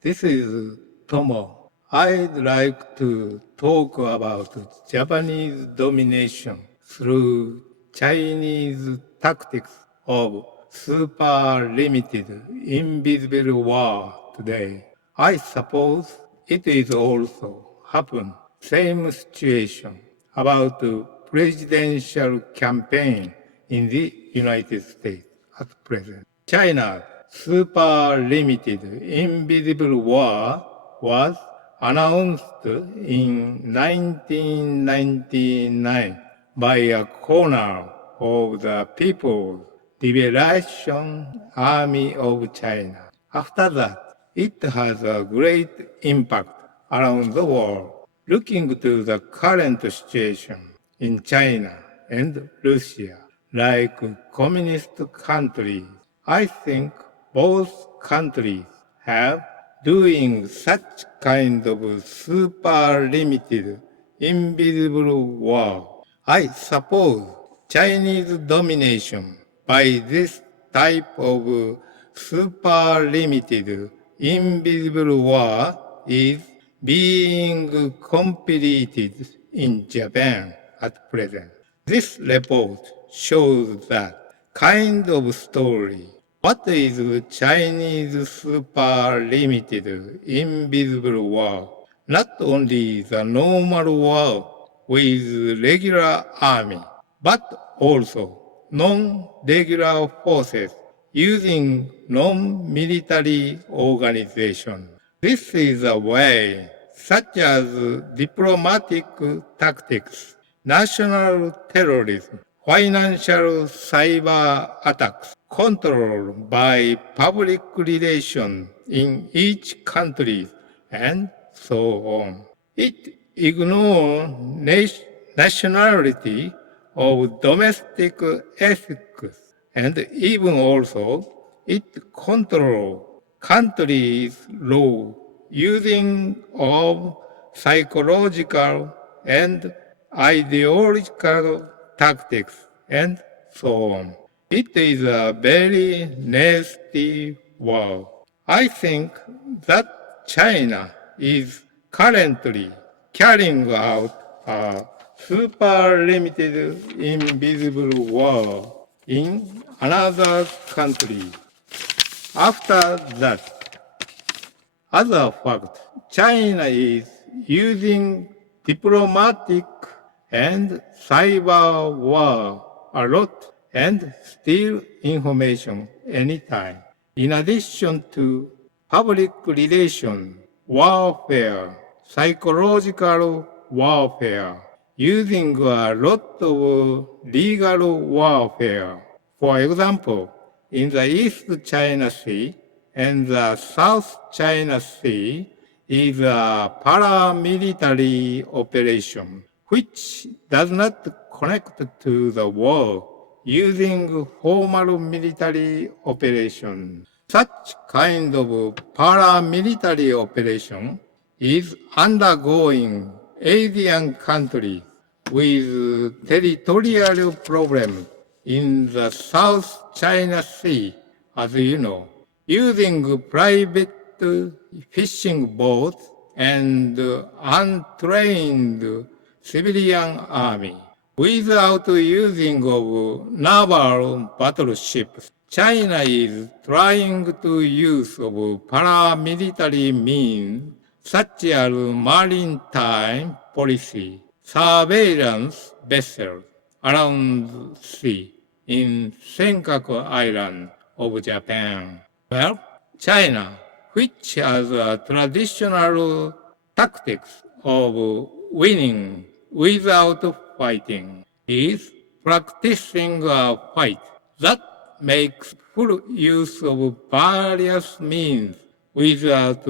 This is Tomo. I'd like to talk about Japanese domination through Chinese tactics of super limited invisible war today. I suppose it is also happen same situation about the presidential campaign in the United States at present. China's super limited invisible war was announced in 1999 by a corner of the People's Liberation Army of China. After that, it has a great impact around the world. Looking to the current situation in China and Russia, like communist countries, I think both countries have doing such kind of super limited invisible war. I suppose Chinese domination by this type of super limited invisible war is being completed in Japan at present. This report shows that kind of story. What is Chinese super limited invisible war? Not only the normal war with regular army, but also non-regular forces using non-military organization. This is a way, such as diplomatic tactics, national terrorism, financial cyber attacks, controlled by public relations in each country, and so on. It ignores nationality of domestic ethics, and even also it controls countries' law using of psychological and ideological tactics and so on. It is a very nasty war. I think that China is currently carrying out a super limited invisible war in another country. After that, other fact, China is using diplomatic and cyber war a lot and steal information anytime. In addition to public relation warfare, psychological warfare, using a lot of legal warfare. For example, in the East China Sea and the South China Sea is a paramilitary operation which does not connect to the war using formal military operation. Such kind of paramilitary operation is undergoing Asian countries with territorial problems in the South China Sea, as you know, using private fishing boats and untrained civilian army. Without using of naval battleships, China is trying to use of paramilitary means such as maritime policy, surveillance vessels around sea in Senkaku Island of Japan. Well, China, which has a traditional tactics of winning without fighting, is practicing a fight that makes full use of various means without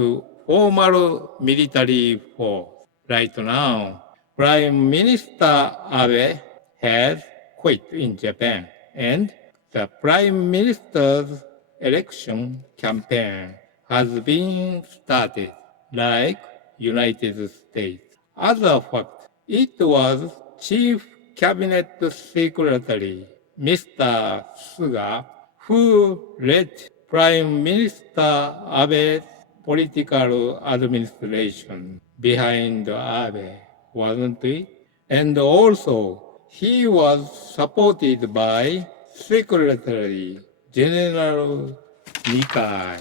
formal military force. Right now, Prime Minister Abe has quit in Japan, and the Prime Minister's election campaign has been started, like United States. Other fact, it was Chief Cabinet Secretary Mr. Suga who led Prime Minister Abe's political administration behind Abe, wasn't it? And also, he was supported by Secretary General Nikai.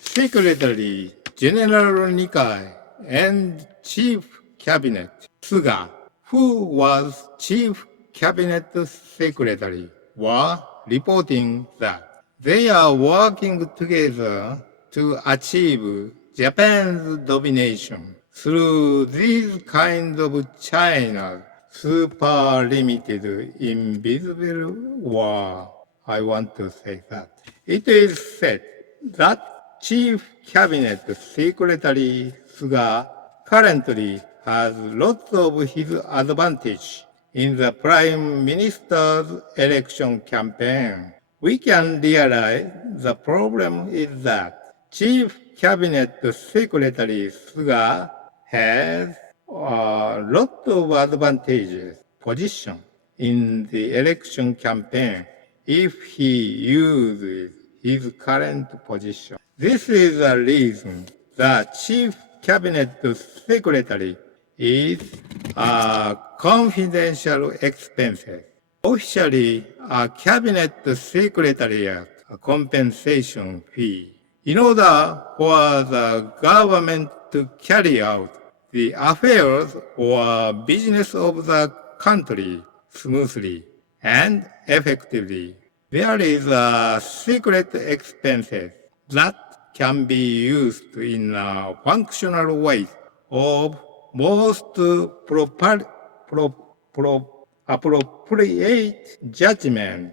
Secretary General Nikai and Chief Cabinet Suga, who was Chief Cabinet Secretary, were reporting that they are working together to achieve Japan's domination through these kinds of China's super limited invisible war. I want to say that. It is said that Chief Cabinet Secretary Suga currently has lots of his advantage in the Prime Minister's election campaign. We can realize the problem is that Chief Cabinet Secretary Suga has a lot of advantages position in the election campaign if he uses his current position. This is the reason the Chief Cabinet Secretary is a confidential expenses. Officially, a Cabinet Secretariat compensation fee. In order for the government to carry out the affairs or business of the country smoothly and effectively, there is a secret expenses that can be used in a functional way of most appropriate judgment.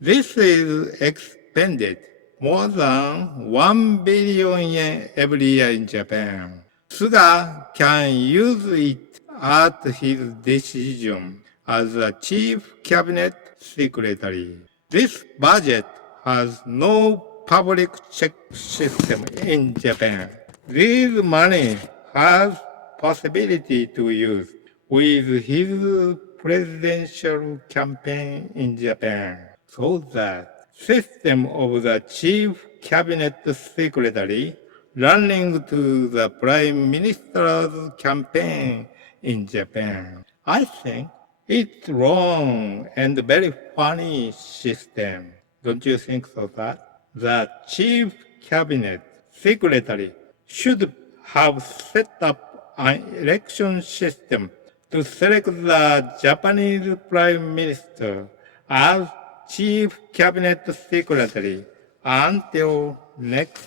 This is expended more than 1 billion yen every year in Japan. Suga can use it at his decision as a chief cabinet secretary. This budget has no public check system in Japan. This money has possibility to use with his presidential campaign in Japan. So that system of the chief cabinet secretary running to the prime minister's campaign in Japan. I think it's wrong and very funny system. Don't you think so that? The chief cabinet secretary should have set up an election system to select the Japanese prime minister as chief cabinet secretary until next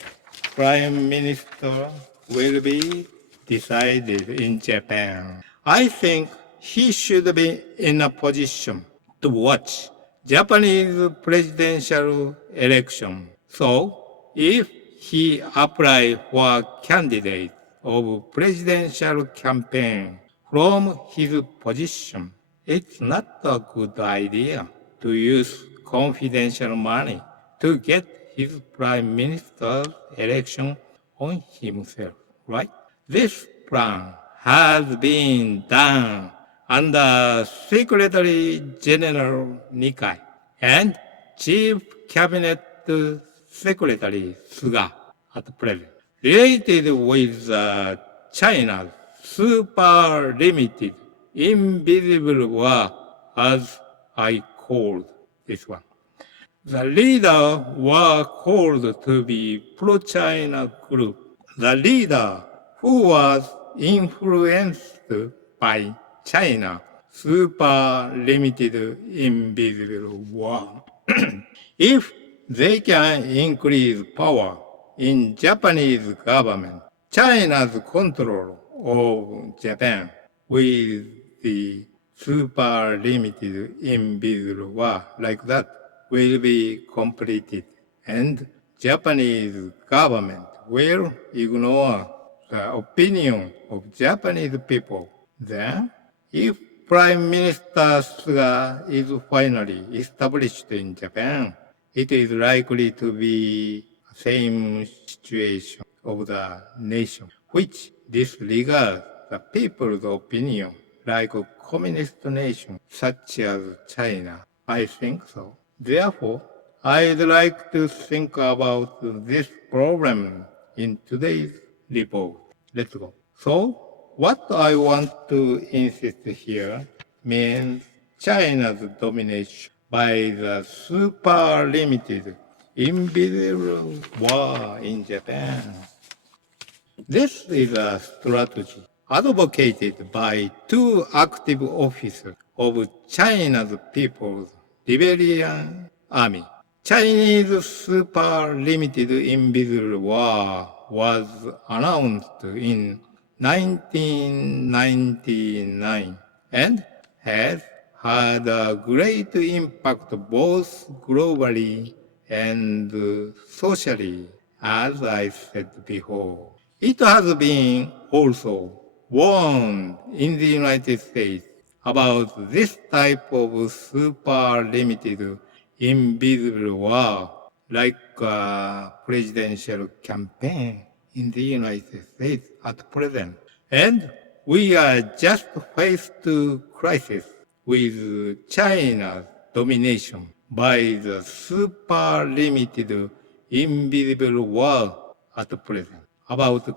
prime minister will be decided in Japan. I think he should be in a position to watch Japanese presidential election. So, if he apply for candidate of presidential campaign from his position, it's not a good idea to use confidential money to get his prime minister's election on himself, right? This plan has been done under Secretary General Nikai and Chief Cabinet Secretary Suga at present. Related with China's super limited invisible war, as I called this one. The leader were called to be pro-China group. The leader who was influenced by China super limited invisible war. If they can increase power in Japanese government, China's control of Japan with the super limited invisible war like that will be completed, and Japanese government will ignore the opinion of Japanese people. Then, if Prime Minister Suga is finally established in Japan, it is likely to be the same situation of the nation, which disregards the people's opinion, like a communist nation such as China. I think so. Therefore, I'd like to think about this problem in today's report. Let's go. So, what I want to insist here means China's domination by the super limited invisible war in Japan. This is a strategy advocated by two active officers of China's People's Liberation Army. Chinese super limited invisible war was announced in 1999 and has had a great impact both globally and socially, as I said before. It has been also warned in the United States about this type of super limited invisible war, like a presidential campaign in the United States at present. And we are just faced to crisis with China's domination by the super limited invisible war at present. About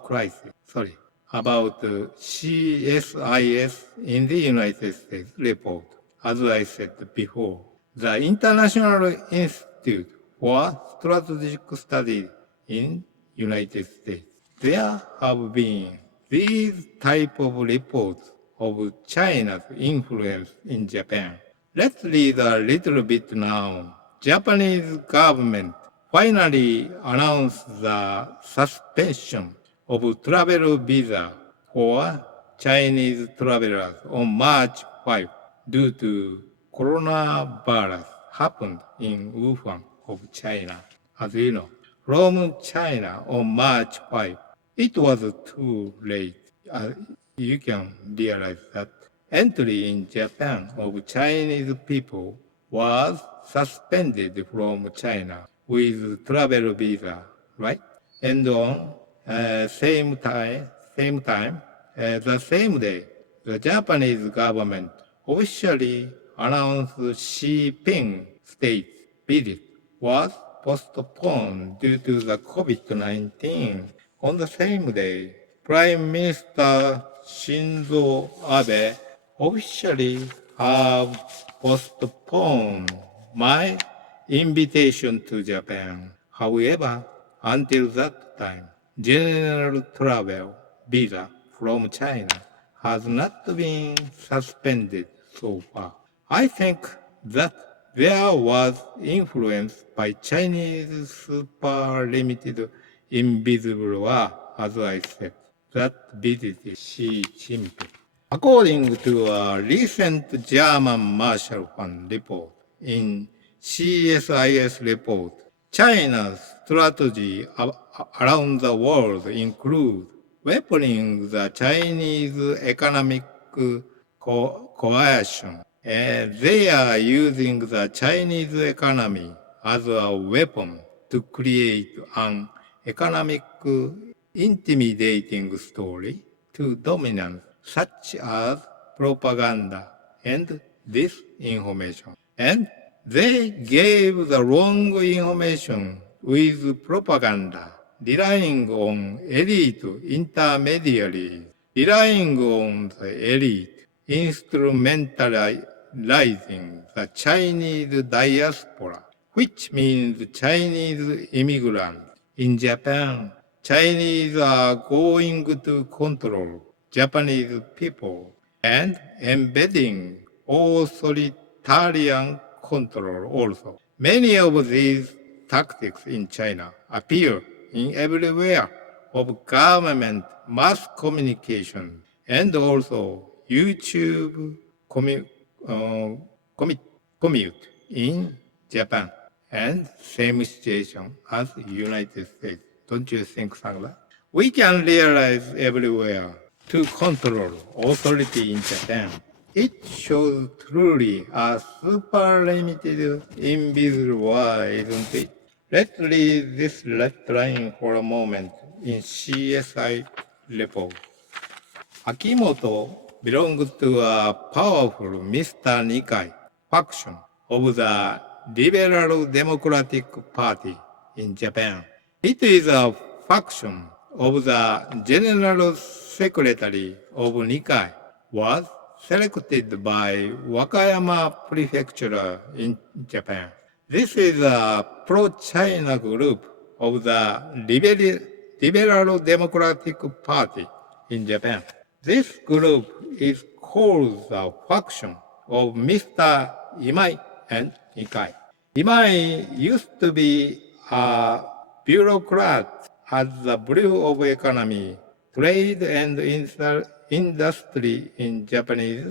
CSIS in the United States report, as I said before. The International Institute for Strategic Studies in United States. There have been these type of reports of China's influence in Japan. Let's read a little bit now. Japanese government finally announced the suspension of travel visa for Chinese travelers on March 5 due to coronavirus happened in Wuhan of China. As you know, from China on March 5, it was too late. You can realize that entry in Japan of Chinese people was suspended from China with travel visa, right? And on the same day, the Japanese government officially announced Xi Jinping state visit was postponed due to the COVID-19. On the same day, Prime Minister Shinzo Abe officially have postponed my invitation to Japan. However, until that time, general travel visa from China has not been suspended so far. I think that there was influence by Chinese super limited invisible war, as I said, that visited Xi Jinping. According to a recent German Marshall Fund report in CSIS report, China's strategy around the world includes weaponing the Chinese economic coercion. And they are using the Chinese economy as a weapon to create an economic intimidating story to dominance, such as propaganda and disinformation. And they gave the wrong information with propaganda, relying on elite intermediaries, relying on the elite, instrumentalizing the Chinese diaspora, which means Chinese immigrants. In Japan, Chinese are going to control Japanese people and embedding authoritarian control also. Many of these tactics in China appear in everywhere of government mass communication and also YouTube commute in Japan and same situation as United States. Don't you think, Sangla? We can realize everywhere to control authority in Japan. It shows truly a super limited invisible war, isn't it? Let's read this line for a moment in CSI report. Akimoto belonged to a powerful Mr. Nikai faction of the Liberal Democratic Party in Japan. It is a faction of the General Secretary of Nikkei, was selected by Wakayama Prefecture in Japan. This is a pro-China group of the Liberal Democratic Party in Japan. This group is called the faction of Mr. Imai and Nikai. Imai used to be a bureaucrat at the Bureau of Economy, Trade and Industry in Japanese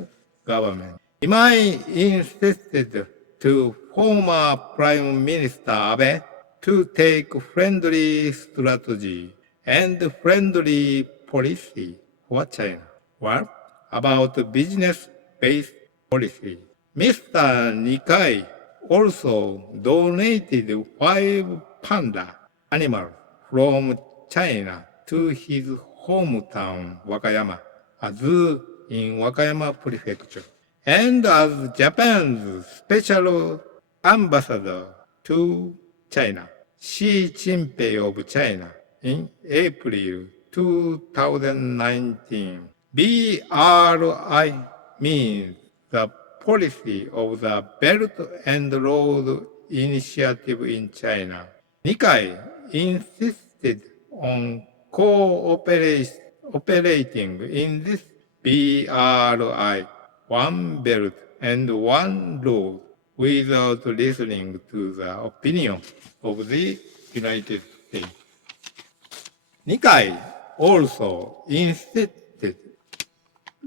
government. Imai insisted to former Prime Minister Abe to take friendly strategy and friendly policy for China. What about business-based policy? Mr. Nikai also donated 5 panda animals from China to his hometown, Wakayama, a zoo in Wakayama Prefecture. And as Japan's special ambassador to China, Xi Jinping of China, in April 2019, BRI means the policy of the Belt and Road Initiative in China. Nikkei insisted on operating in this BRI, one belt and one road, without listening to the opinion of the United States. Nikkei also insisted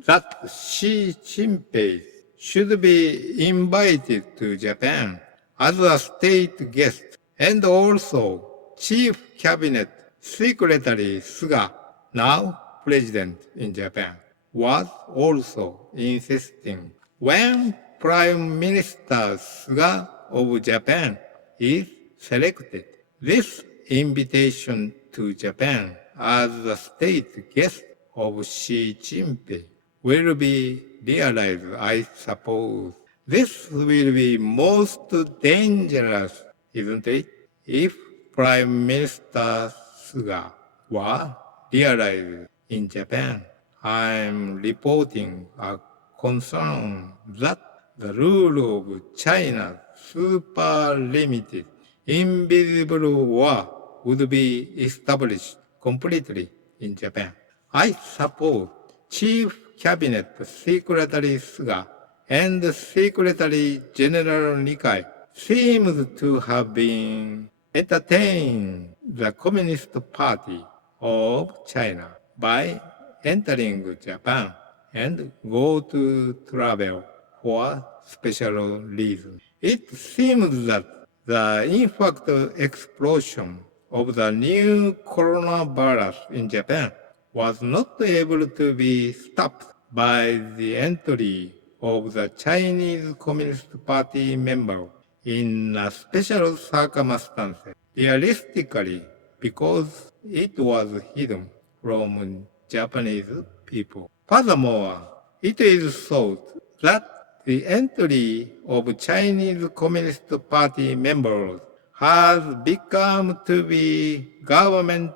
that Xi Jinping should be invited to Japan as a state guest, and also Chief Cabinet Secretary Suga, now president in Japan, was also insisting. When Prime Minister Suga of Japan is selected, this invitation to Japan as a state guest of Xi Jinping will be realized, I suppose. This will be most dangerous, isn't it? If Prime Minister Suga were realized in Japan, I'm reporting a concern that the rule of China's super limited, invisible war would be established completely in Japan. I suppose Chief Cabinet Secretary Suga and Secretary General Nikai seems to have been entertaining the Communist Party of China by entering Japan and go to travel for special reasons. It seems that the impact explosion of the new coronavirus in Japan was not able to be stopped by the entry of the Chinese Communist Party member in a special circumstance, realistically because it was hidden from Japanese people. Furthermore, it is thought that the entry of Chinese Communist Party members has become to be government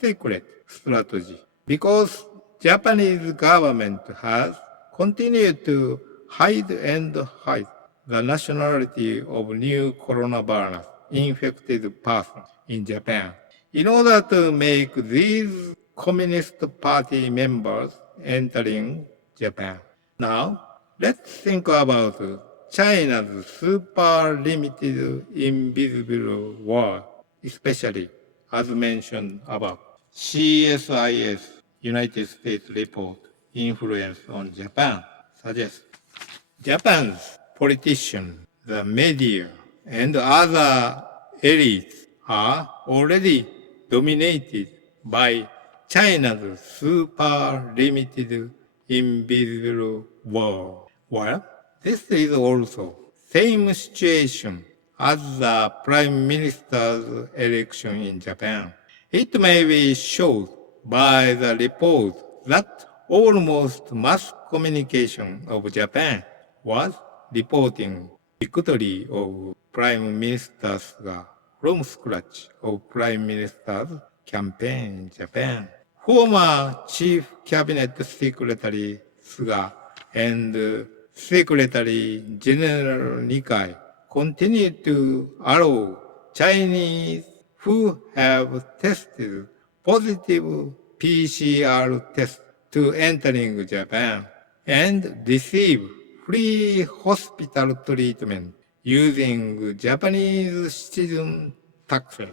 secret strategy because Japanese government has continued to hide the nationality of new coronavirus infected person in Japan in order to make these Communist Party members entering Japan. Now, let's think about China's super limited invisible war, especially as mentioned above. CSIS United States report influence on Japan suggests Japan's politicians, the media, and other elites are already dominated by China's super limited invisible war. Well, this is also same situation as the Prime Minister's election in Japan. It may be shown by the report that almost mass communication of Japan was reporting victory of Prime Minister Suga from scratch of Prime Minister's campaign in Japan. Former Chief Cabinet Secretary Suga and Secretary General Nikai continue to allow Chinese who have tested positive PCR test to entering Japan and receive free hospital treatment using Japanese citizen taxes.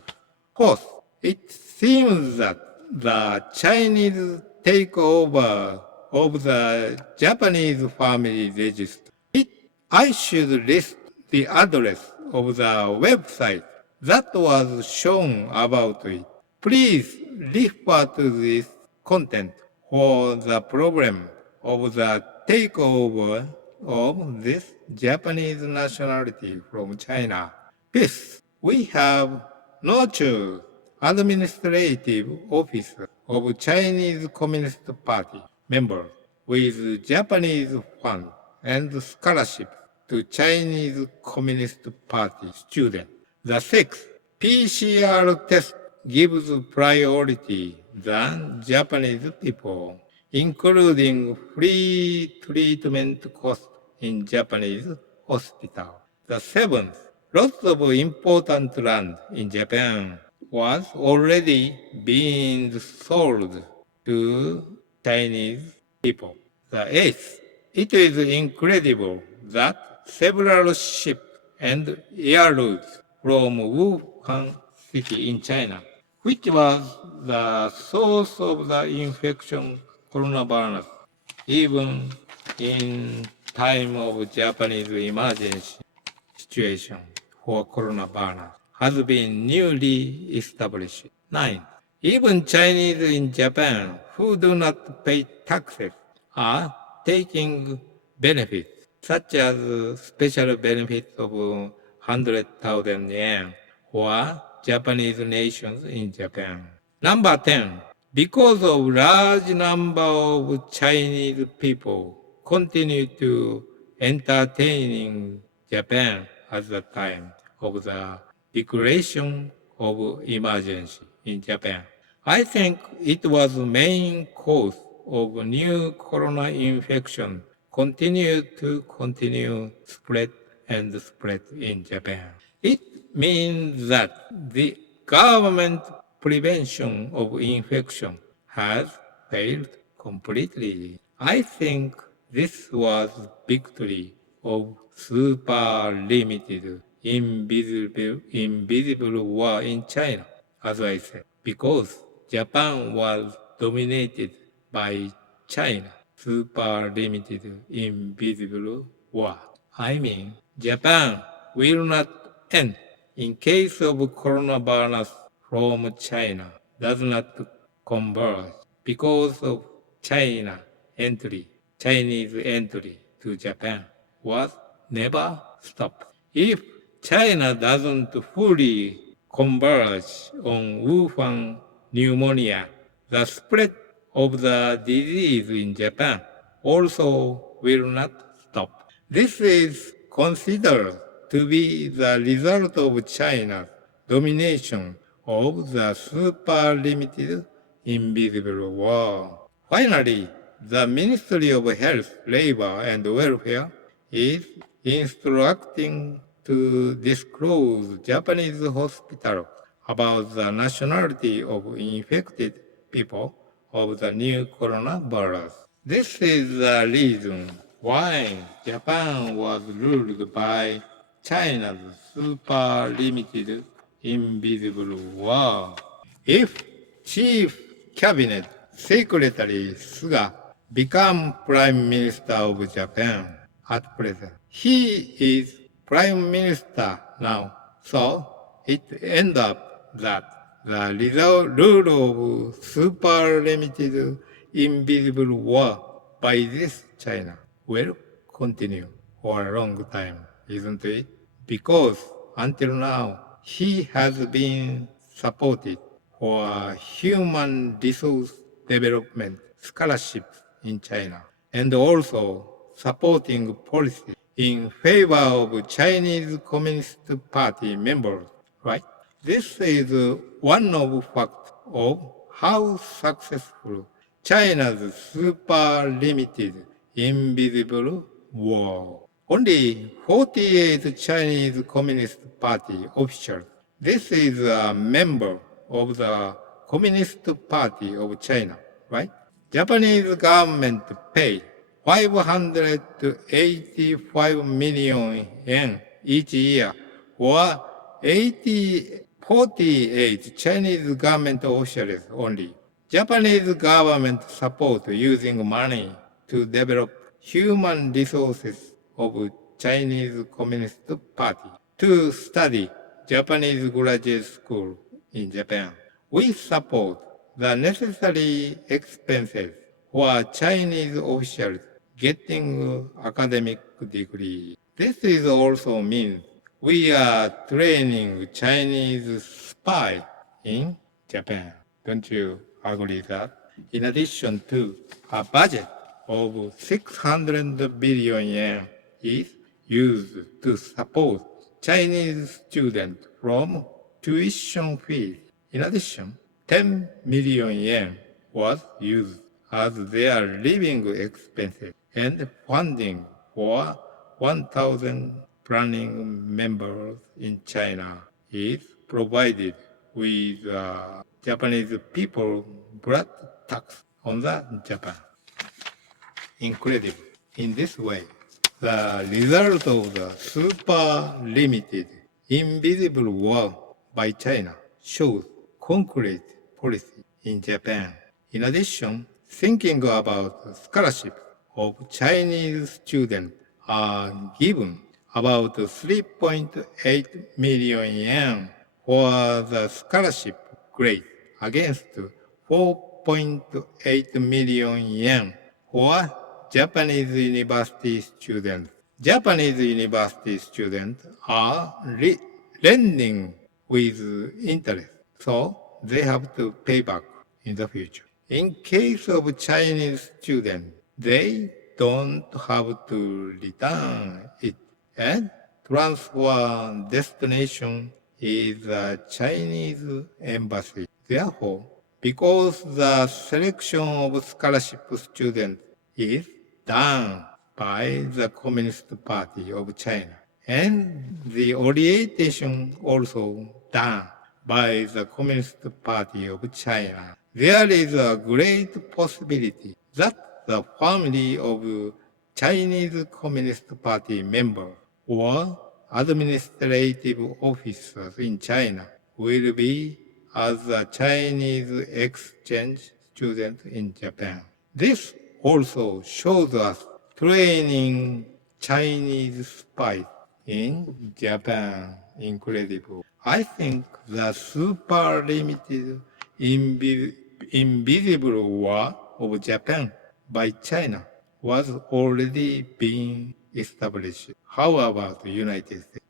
Fourth, it seems that the Chinese takeover of the Japanese family register. I should list the address of the website that was shown about it. Please refer to this content for the problem of the takeover of this Japanese nationality from China. Fifth, we have nurtured administrative officer of Chinese Communist Party members with Japanese fund and scholarship to Chinese Communist Party students. The sixth, PCR test gives priority than Japanese people, including free treatment cost in Japanese hospital. The seventh, lots of important land in Japan was already being sold to Chinese people. The eighth, it is incredible that several ships and air routes from Wuhan city in China, which was the source of the infection coronavirus, even in time of Japanese emergency situation for coronavirus, has been newly established. 9. Even Chinese in Japan who do not pay taxes are taking benefits, such as special benefits of 100,000 yen for Japanese nations in Japan. Number 10. Because of large number of Chinese people continue to entertaining Japan at the time of the declaration of emergency in Japan. I think it was the main cause of new corona infection continue spread in Japan. It means that the government prevention of infection has failed completely. I think this was victory of super limited invisible war in China, as I said, because Japan was dominated by China, super limited invisible war. I mean, Japan will not end in case of coronavirus from China does not converge because of Chinese entry to Japan was never stopped. If China doesn't fully converge on Wuhan pneumonia, the spread of the disease in Japan also will not stop. This is considered to be the result of China's domination of the super limited invisible war. Finally, the Ministry of Health, Labor and Welfare is instructing to disclose Japanese hospitals about the nationality of infected people of the new coronavirus. This is the reason why Japan was ruled by China's super limited invisible war. If Chief Cabinet Secretary Suga become Prime Minister of Japan at present, he is Prime Minister now, so it ends up that the rule of super limited invisible war by this China will continue for a long time, isn't it? Because until now, he has been supported for human resource development scholarships in China and also supporting policy in favor of Chinese Communist Party members, right? This is one of facts of how successful China's super limited invisible war. Only 48 Chinese Communist Party officials. This is a member of the Communist Party of China, right? Japanese government pay 585 million yen each year for 48 Chinese government officials only. Japanese government support using money to develop human resources of Chinese Communist Party to study Japanese graduate school in Japan. We support the necessary expenses for Chinese officials getting academic degree. This is also means we are training Chinese spy in Japan. Don't you agree that? In addition to a budget of 600 billion yen is used to support Chinese students from tuition fees. In addition, 10 million yen was used as their living expenses and funding for 1,000 planning members in China is provided with Japanese people blood tax on the Japan. Incredible. In this way, the result of the super limited invisible war by China shows concrete policy in Japan. In addition, thinking about scholarship of Chinese students are given about 3.8 million yen for the scholarship grade against 4.8 million yen for Japanese university students. Japanese university students are lending with interest, so they have to pay back in the future. In case of Chinese students, they don't have to return it, and transfer destination is the Chinese embassy. Therefore, because the selection of scholarship students is done by the Communist Party of China, and the orientation also done by the Communist Party of China, there is a great possibility that the family of Chinese Communist Party members or administrative officers in China will be as a Chinese exchange student in Japan. This also shows us training Chinese spies in Japan. Incredible. I think the super limited invisible war of Japan by China was already being established. How about the United States?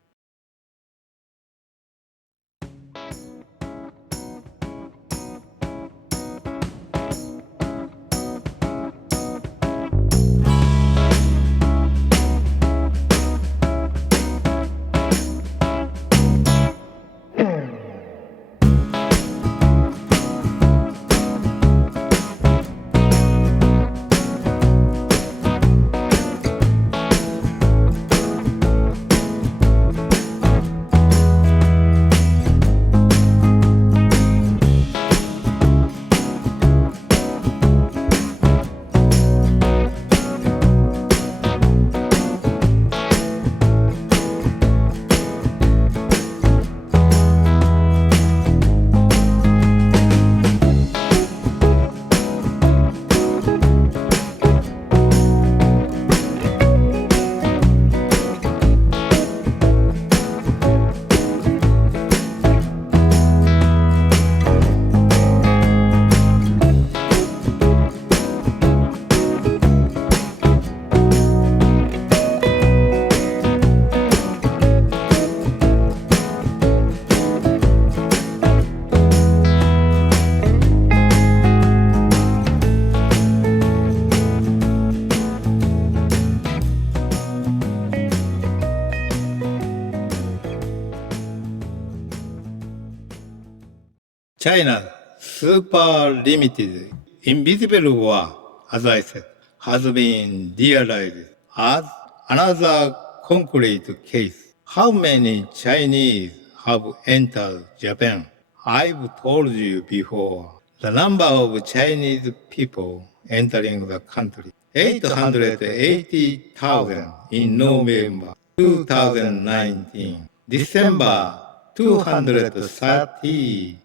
China's super limited invisible war, as I said, has been realized as another concrete case. How many Chinese have entered Japan? I've told you before the number of Chinese people entering the country. 880,000 in November 2019. December 230,000.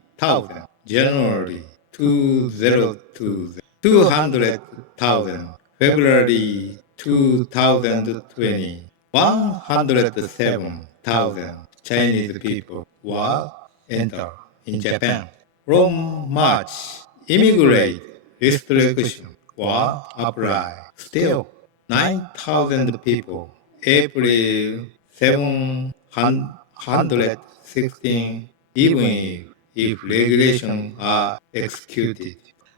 January 202,000. 200,000. February 2020. 107,000 Chinese people were entered in Japan. From March, immigrant restriction were applied. Still, 9,000 people. April 716, even if regulations are executed.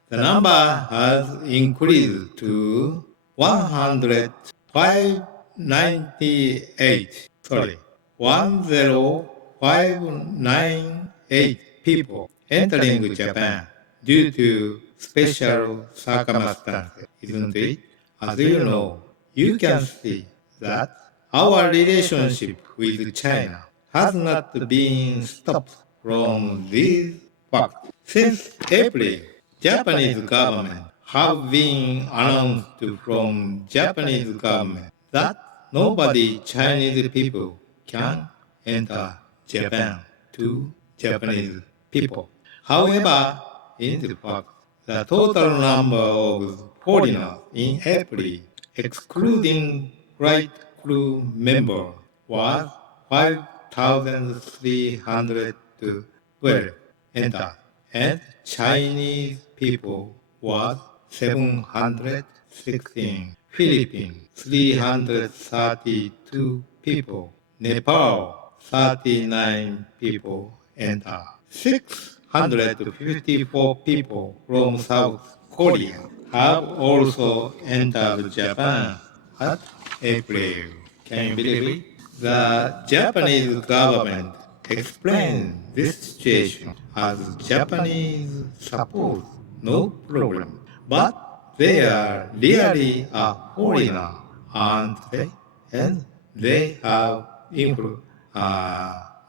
The number has increased to 10598. 10598 people entering Japan due to special circumstances, isn't it? As you know, you can see that our relationship with China has not been stopped from this fact. Since April, Japanese government have been announced from Japanese government that nobody Chinese people can enter Japan to Japanese people. However, in the fact, the total number of foreigners in April, excluding flight crew members, was 5,312 entered, and Chinese people was 716, Philippines 332 people, Nepal 39 people entered, 654 people from South Korea have also entered Japan at April. Can you believe it? The Japanese government explained this situation as Japanese suppose no problem, but they are really a foreigner, aren't they? And they have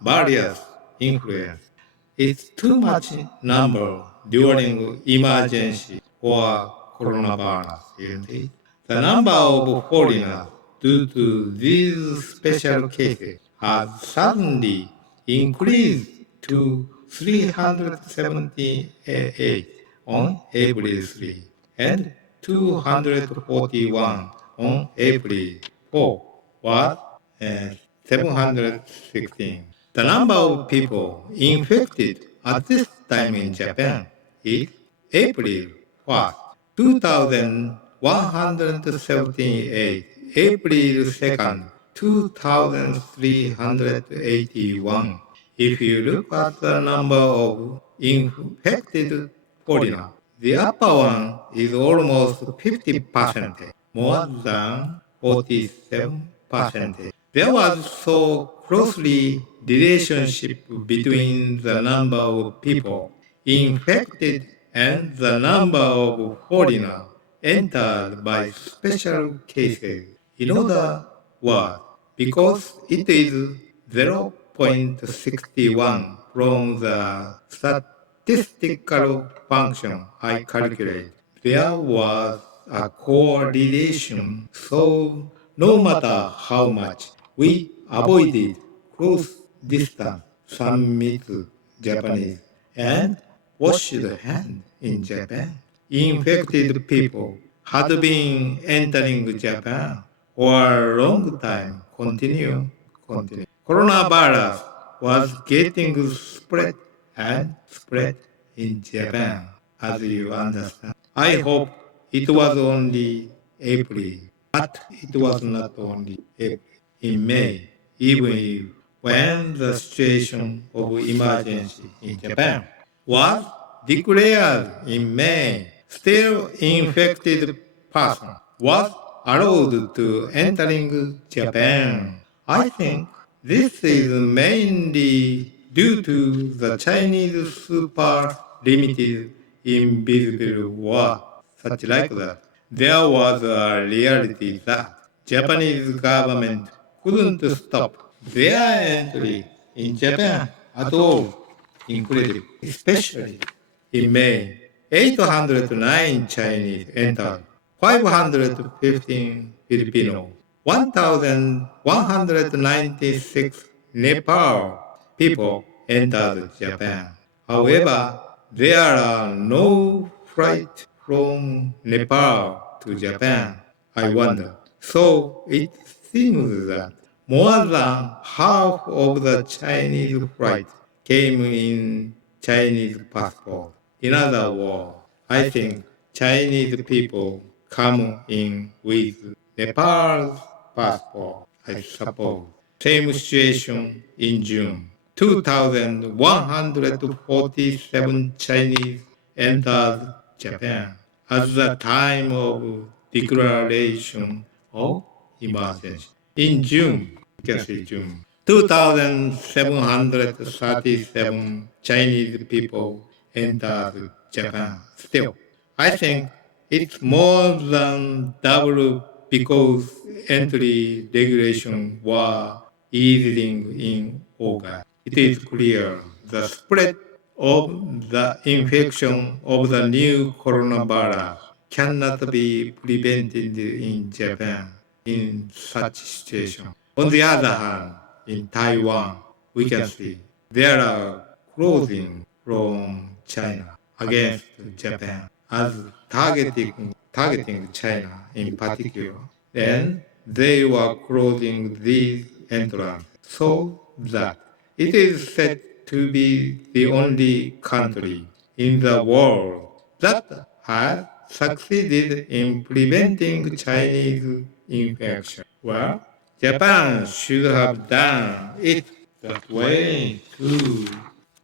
various influence. It's too much number during emergency or coronavirus, isn't it? The number of foreigners due to these special cases has suddenly increased to 378 on April 3 and 241 on April 4, was 716. The number of people infected at this time in Japan is April 1st, 2,178. April 2nd, 2,381. If you look at the number of infected foreigners, the upper one is almost 50%, more than 47%. There was so closely relationship between the number of people infected and the number of foreigners entered by special cases. In other words, because it is 0.61 from the statistical function I calculate, there was a correlation, so no matter how much we avoided close distance, submit Japanese, and washed hands in Japan, infected people had been entering Japan for a long time. Continue. Coronavirus was getting spread and spread in Japan, as you understand. I hope it was only April, but it was not only April. In May, even when the situation of emergency in Japan was declared in May, still infected person was allowed to entering Japan. I think this is mainly due to the Chinese super limited, invisible war, such like that. There was a reality that Japanese government couldn't stop their entry in Japan at all. Incredible, especially in May, 809 Chinese entered, 515 Filipino, 1,196 Nepal people entered Japan. However, there are no flights from Nepal to Japan, I wonder. So it seems that more than half of the Chinese flights came in Chinese passport. In other words, I think Chinese people come in with Nepal's passport, I suppose. Same situation in June. 2,147 Chinese entered Japan at the time of declaration of emergency. In June, you can see June, 2,737 Chinese people entered Japan. Still, I think it's more than double because entry regulations were easing in August. It is clear the spread of the infection of the new coronavirus cannot be prevented in Japan in such situation. On the other hand, in Taiwan, we can see there are closing from China against Japan as targeting China in particular. Then they were closing these entrances so that it is said to be the only country in the world that has succeeded in preventing Chinese infection. Well, Japan should have done it that way too.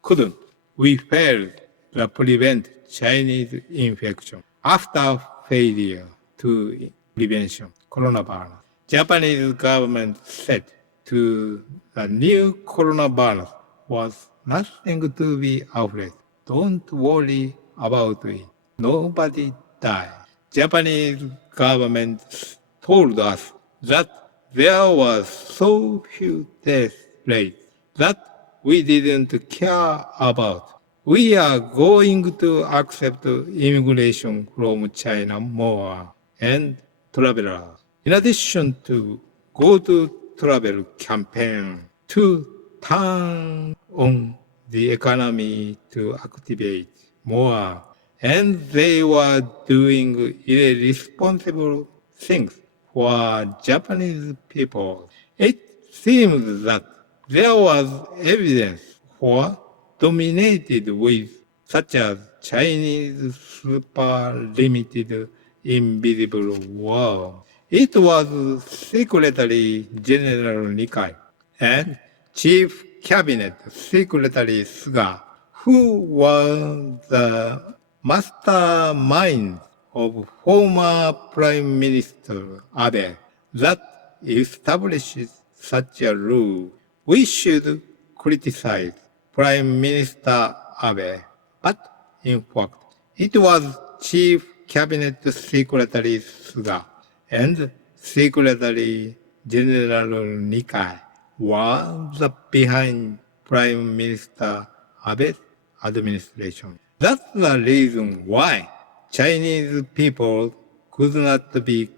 Couldn't. We failed to prevent Chinese infection after failure to prevention coronavirus. Japanese government said to the new coronavirus was nothing to be afraid. Don't worry about it. Nobody died. Japanese government told us that there was so few death rates that we didn't care about. We are going to accept immigration from China more and travelers. In addition to go to travel campaign to turn on the economy to activate more, and they were doing irresponsible things for Japanese people. It seems that there was evidence for dominated with such as Chinese super limited invisible war. It was Secretary General Nikai and Chief Cabinet Secretary Suga who were the mastermind of former Prime Minister Abe that established such a rule. We should criticize Prime Minister Abe, but in fact, it was Chief Cabinet Secretary Suga and Secretary General Nikai was behind Prime Minister Abe's administration. That's the reason why Chinese people could not be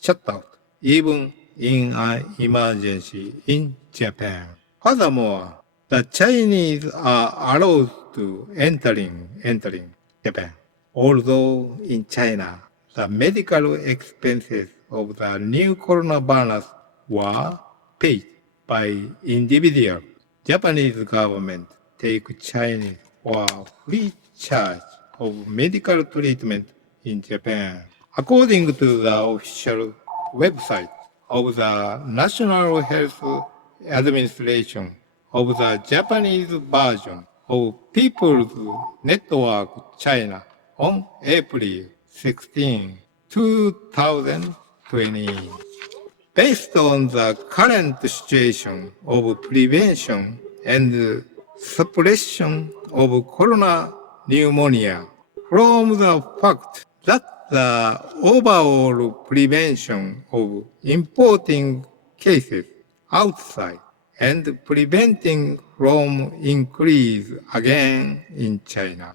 shut out, even in an emergency in Japan. Furthermore, the Chinese are allowed to entering Japan. Although in China, the medical expenses of the new coronavirus were paid by individual. Japanese government take Chinese for free charge of medical treatment in Japan. According to the official website of the National Health Administration of the Japanese version of People's Network China on April 16, 2020. Based on the current situation of prevention and suppression of coronavirus pneumonia from the fact that the overall prevention of importing cases outside and preventing from increase again in China.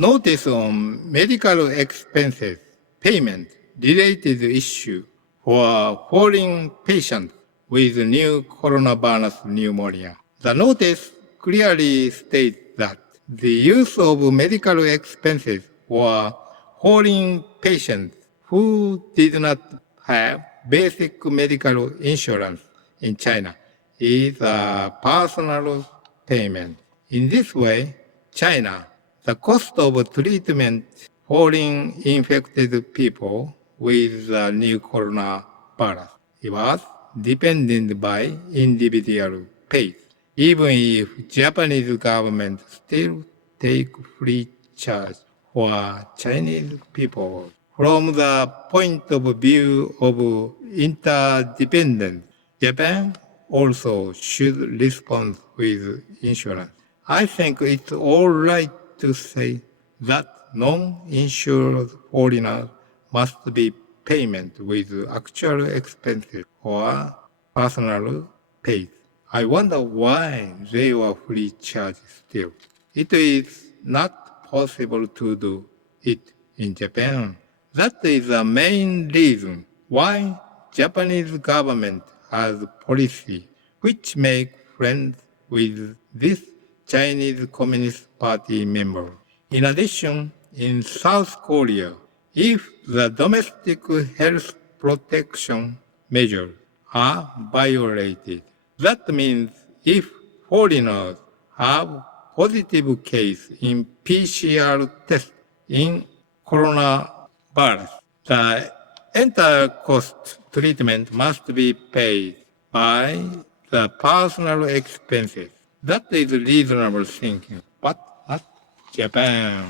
Notice on medical expenses payment related issue for foreign patients with new coronavirus pneumonia. The notice clearly states that the use of medical expenses for foreign patients who did not have basic medical insurance in China is a personal payment. In this way, China, the cost of treatment foreign infected people with the new coronavirus was dependent by individual pays. Even if Japanese government still take free charge for Chinese people. From the point of view of interdependence, Japan also should respond with insurance. I think it's all right to say that non-insured foreigners must be payment with actual expenses or personal pays. I wonder why they were free charge still. It is not possible to do it in Japan. That is the main reason why Japanese government has policy which make friends with this Chinese Communist Party member. In addition, in South Korea, if the domestic health protection measures are violated, that means if foreigners have positive case in PCR test in coronavirus, the entire cost treatment must be paid by the personal expenses. That is reasonable thinking, but not Japan.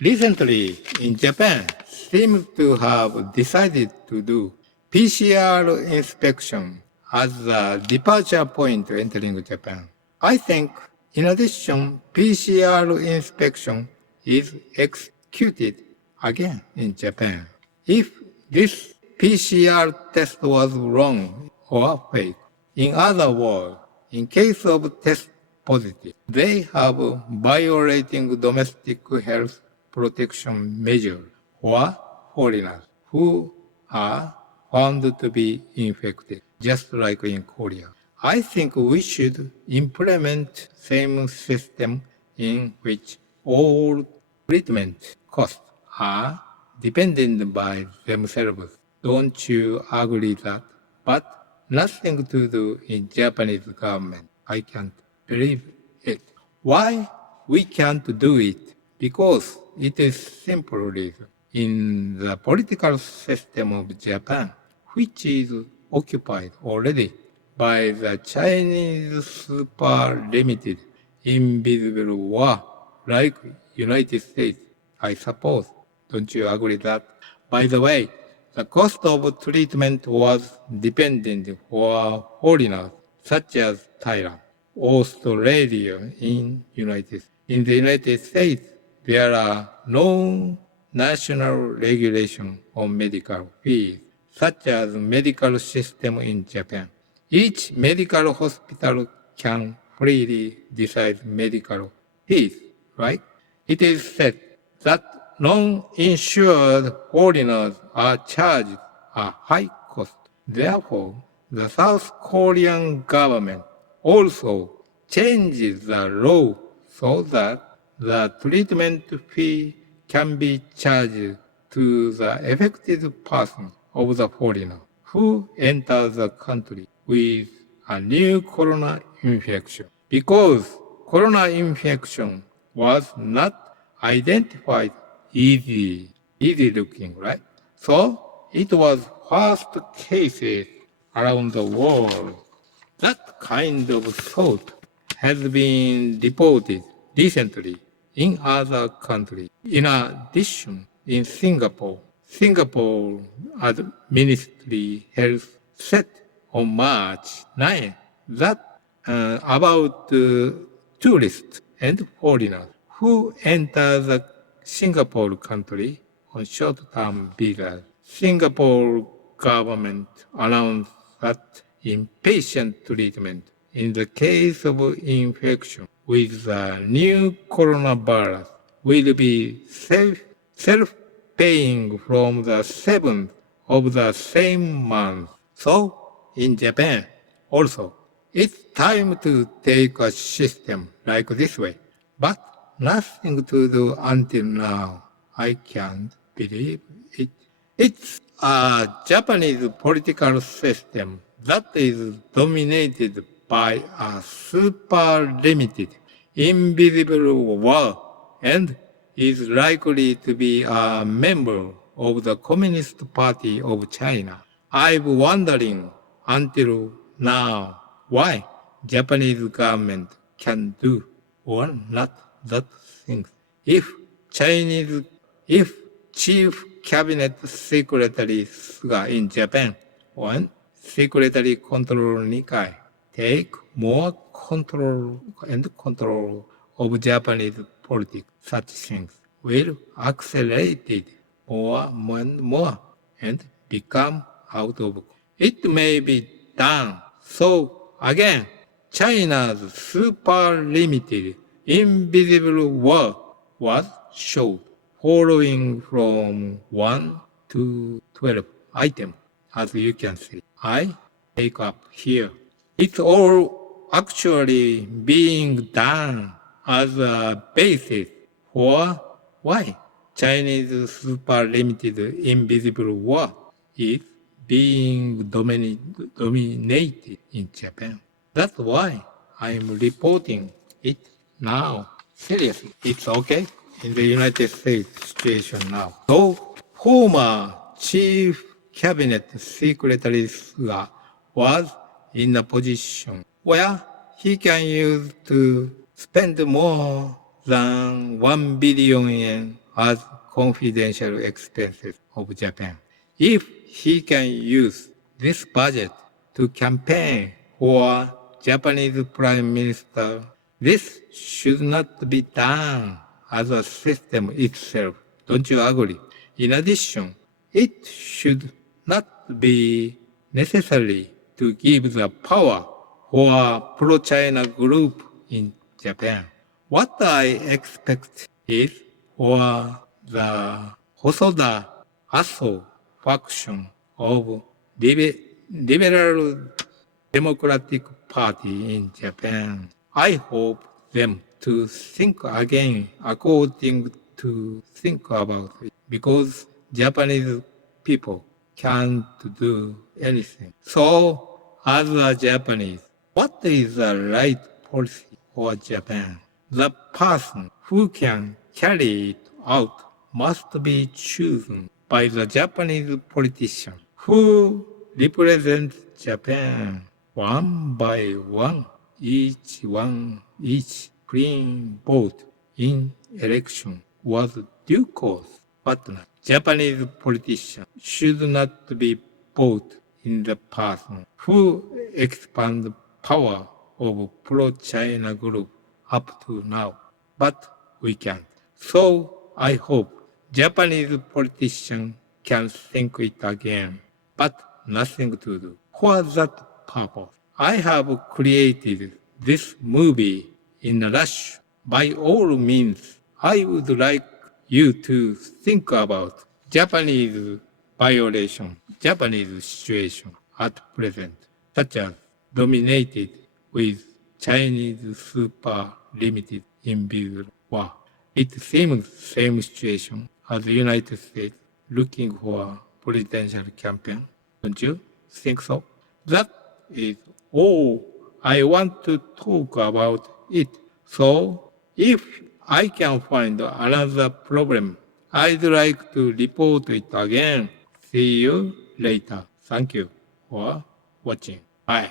Recently, in Japan, seems to have decided to do PCR inspection as a departure point entering Japan. I think, in addition, PCR inspection is executed again in Japan. If this PCR test was wrong or fake, in other words, in case of test positive, they have violating domestic health protection measures for foreigners who are found to be infected, just like in Korea. I think we should implement same system in which all treatment costs are dependent by themselves. Don't you agree that? But nothing to do in Japanese government. I can't believe it. Why we can't do it? Because it is simple reason. In the political system of Japan, which is occupied already by the Chinese super limited invisible war like United States, I suppose. Don't you agree that? By the way, the cost of treatment was dependent for foreigners such as Thailand, Australia in the United States, there are no national regulation on medical fees, such as medical system in Japan. Each medical hospital can freely decide medical fees, right? It is said that non-insured foreigners are charged a high cost. Therefore, the South Korean government also changes the law so that the treatment fee can be charged to the affected person of the foreigner who enters the country with a new corona infection. Because corona infection was not identified easy looking, right? So it was first cases around the world. That kind of thought has been reported recently in other countries. In addition, in Singapore Ministry Health said on March 9 that about tourists and foreigners who enter the Singapore country on short-term visas. Singapore government announced that inpatient treatment in the case of infection with the new coronavirus will be self-paying from the 7th of the same month. So, in Japan, also, it's time to take a system like this way. But nothing to do until now. I can't believe it. It's a Japanese political system that is dominated by a super limited, invisible world and is likely to be a member of the Communist Party of China. I'm wondering until now why Japanese government can do or not that things. If Chief Cabinet Secretary Suga in Japan and Secretary Control Nikai take more control of Japanese politics, such things will accelerate it more and more and become out of. It may be done. So again, China's super limited, invisible world was showed, following from 1 to 12 items, as you can see. I take up here. It's all actually being done as a basis for why Chinese super limited invisible world is being dominated in Japan. That's why I'm reporting it now. Seriously, it's okay in the United States situation now. So, former Chief Cabinet Secretary Suga was in a position where he can use to spend more than 1 billion yen as confidential expenses of Japan. If he can use this budget to campaign for Japanese Prime Minister, this should not be done as a system itself. Don't you agree? In addition, it should not be necessary to give the power for a pro-China group in Japan. What I expect is for the Hosoda Aso faction of liberal Democratic Party in Japan. I hope them to think again according to think about it because Japanese people can't do anything. So, as a Japanese, what is the right policy for Japan? The person who can carry it out must be chosen by the Japanese politician who represents Japan one by one, each clean vote in election was due course. But Japanese politicians should not be bought in the person who expand power of pro-China group up to now. But we can't. So I hope Japanese politicians can think it again, but nothing to do. For that purpose, I have created this movie in a rush. By all means, I would like you to think about Japanese violation, Japanese situation at present, such as dominated with Chinese super limited invisible war. It seems same situation as the United States looking for presidential campaign. Don't you think so? That is all I want to talk about it. So if I can find another problem, I'd like to report it again. See you later. Thank you for watching. Bye.